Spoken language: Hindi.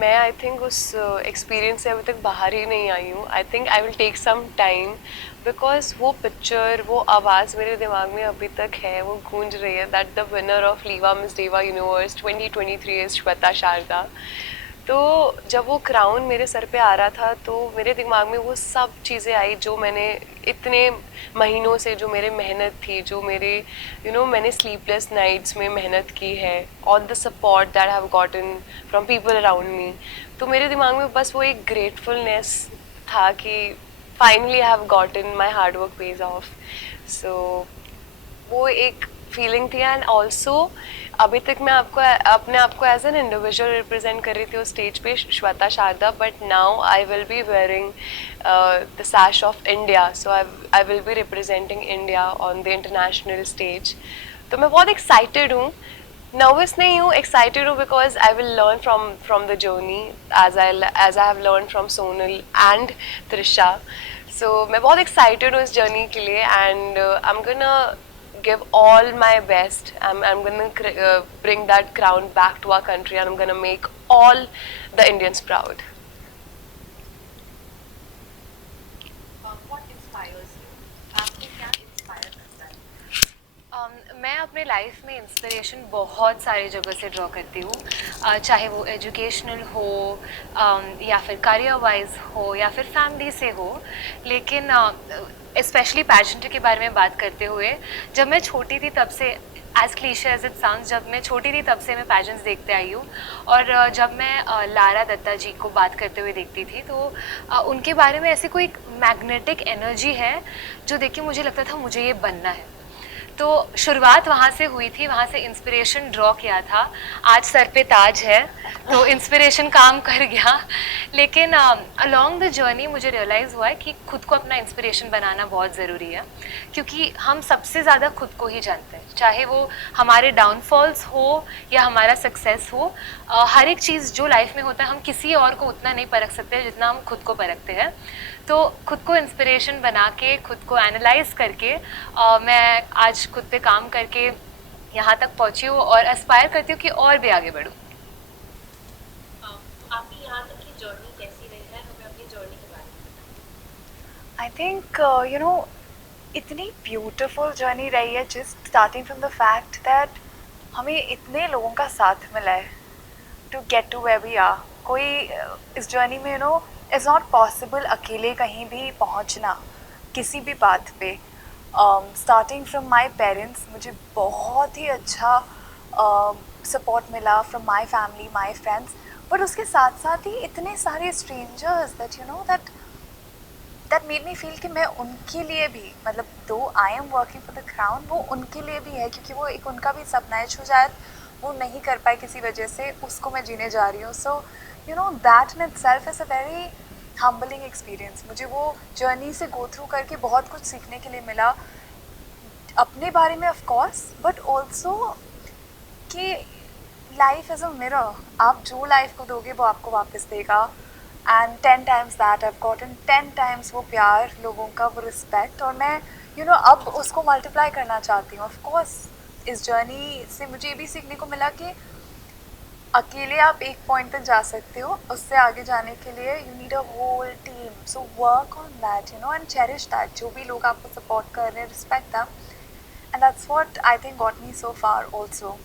मैं आई थिंक उस एक्सपीरियंस से अभी तक बाहर ही नहीं आई हूँ. I think I will take some time, because वो पिक्चर, वो आवाज़ मेरे दिमाग में अभी तक है, वो गूंज रही है, that the winner of लीवा miss देवा यूनिवर्स 2023 इज श्वेता शारदा. तो जब वो क्राउन मेरे सर पे आ रहा था तो मेरे दिमाग में वो सब चीज़ें आई जो मैंने इतने महीनों से, जो मेरे मेहनत थी, जो मेरे मैंने स्लीपलेस नाइट्स में मेहनत की है, all the support that have gotten from people around me. तो मेरे दिमाग में बस वो एक ग्रेटफुलनेस था कि finally I have gotten my hard work paid off. So वो एक फीलिंग थी. एंड ऑल्सो अभी तक मैं आपको अपने आप को एज एन इंडिविजुअल रिप्रेजेंट कर रही थी उस स्टेज पे, Shweta Sharda, but now I will be wearing the sash of India. So I will be representing India on the international stage. तो मैं बहुत एक्साइटेड हूँ, नर्वस नहीं हूँ, एक्साइटेड हूँ, because I will learn from the journey as I have learn from Sonal and Trisha. So मैं बहुत एक्साइटेड हूँ इस जर्नी के लिए, and I am gonna give all my best. I'm gonna bring that crown back to our country, and I'm gonna make all the Indians proud. मैं अपने लाइफ में इंस्पिरेशन बहुत सारी जगह से ड्रॉ करती हूँ, चाहे वो एजुकेशनल हो, या फिर करियर वाइज हो, या फिर फैमिली से हो. लेकिन स्पेशली पैजेंट्री के बारे में बात करते हुए, जब मैं छोटी थी तब से, as cliche as it sounds, जब मैं छोटी थी तब से मैं पैजेंट्स देखते आई हूँ. और जब मैं लारा दत्ता जी को बात करते हुए देखती थी तो उनके बारे में ऐसी कोई मैग्नेटिक एनर्जी है जो देख के मुझे लगता था मुझे ये बनना है. तो शुरुआत वहाँ से हुई थी, वहाँ से इंस्पिरेशन ड्रॉ किया था. आज सर पे ताज है तो इंस्पिरेशन काम कर गया. लेकिन अलोंग द जर्नी मुझे रियलाइज़ हुआ है कि खुद को अपना इंस्पिरेशन बनाना बहुत ज़रूरी है, क्योंकि हम सबसे ज़्यादा खुद को ही जानते हैं, चाहे वो हमारे डाउनफॉल्स हो या हमारा सक्सेस हो. हर एक चीज़ जो लाइफ में होता है हम किसी और को उतना नहीं परख सकते जितना हम खुद को परखते हैं. तो खुद को इंस्पिरेशन बना के, खुद को एनालाइज करके मैं आज खुद पे काम करके यहाँ तक पहुँची हूँ और एस्पायर करती हूँ कि और भी आगे बढ़ूँ. आपकी यहाँ तक की जर्नी कैसी रही है, हमें अपनी जर्नी के बारे में. आई थिंक इतनी ब्यूटिफुल जर्नी रही है, just starting from the fact that हमें इतने लोगों का साथ मिला है to get to where we are. कोई इस जर्नी में इज़ नॉट पॉसिबल अकेले कहीं भी पहुंचना किसी भी बात पे. स्टार्टिंग फ्रॉम माय पेरेंट्स, मुझे बहुत ही अच्छा सपोर्ट मिला from my family, my friends. But उसके साथ साथ ही इतने सारे strangers that that made me feel कि मैं उनके लिए भी, मतलब दो I am working for the crown, वो उनके लिए भी है, क्योंकि वो एक उनका भी सपना है जो शायद वो नहीं कर पाए किसी वजह से, उसको मैं जीने जा रही हूँ. So that in itself is a very humbling experience. मुझे वो जर्नी से गो थ्रू करके बहुत कुछ सीखने के लिए मिला अपने बारे में, ऑफ कोर्स, बट ऑल्सो कि लाइफ इज़ अ मिरर. आप जो लाइफ को दोगे वो आपको वापस देगा. And 10 times that I gotten, 10 times वो प्यार लोगों का, वो रिस्पेक्ट, और मैं अब उसको मल्टीप्लाई करना चाहती हूँ. ऑफ कोर्स इस जर्नी से मुझे ये भी सीखने को मिला कि अकेले आप एक पॉइंट तक जा सकते हो, उससे आगे जाने के लिए you need a whole team. So work on that, and cherish that. जो भी लोग आपको सपोर्ट कर रहे हैं, respect them, and that's what I think got me so far also.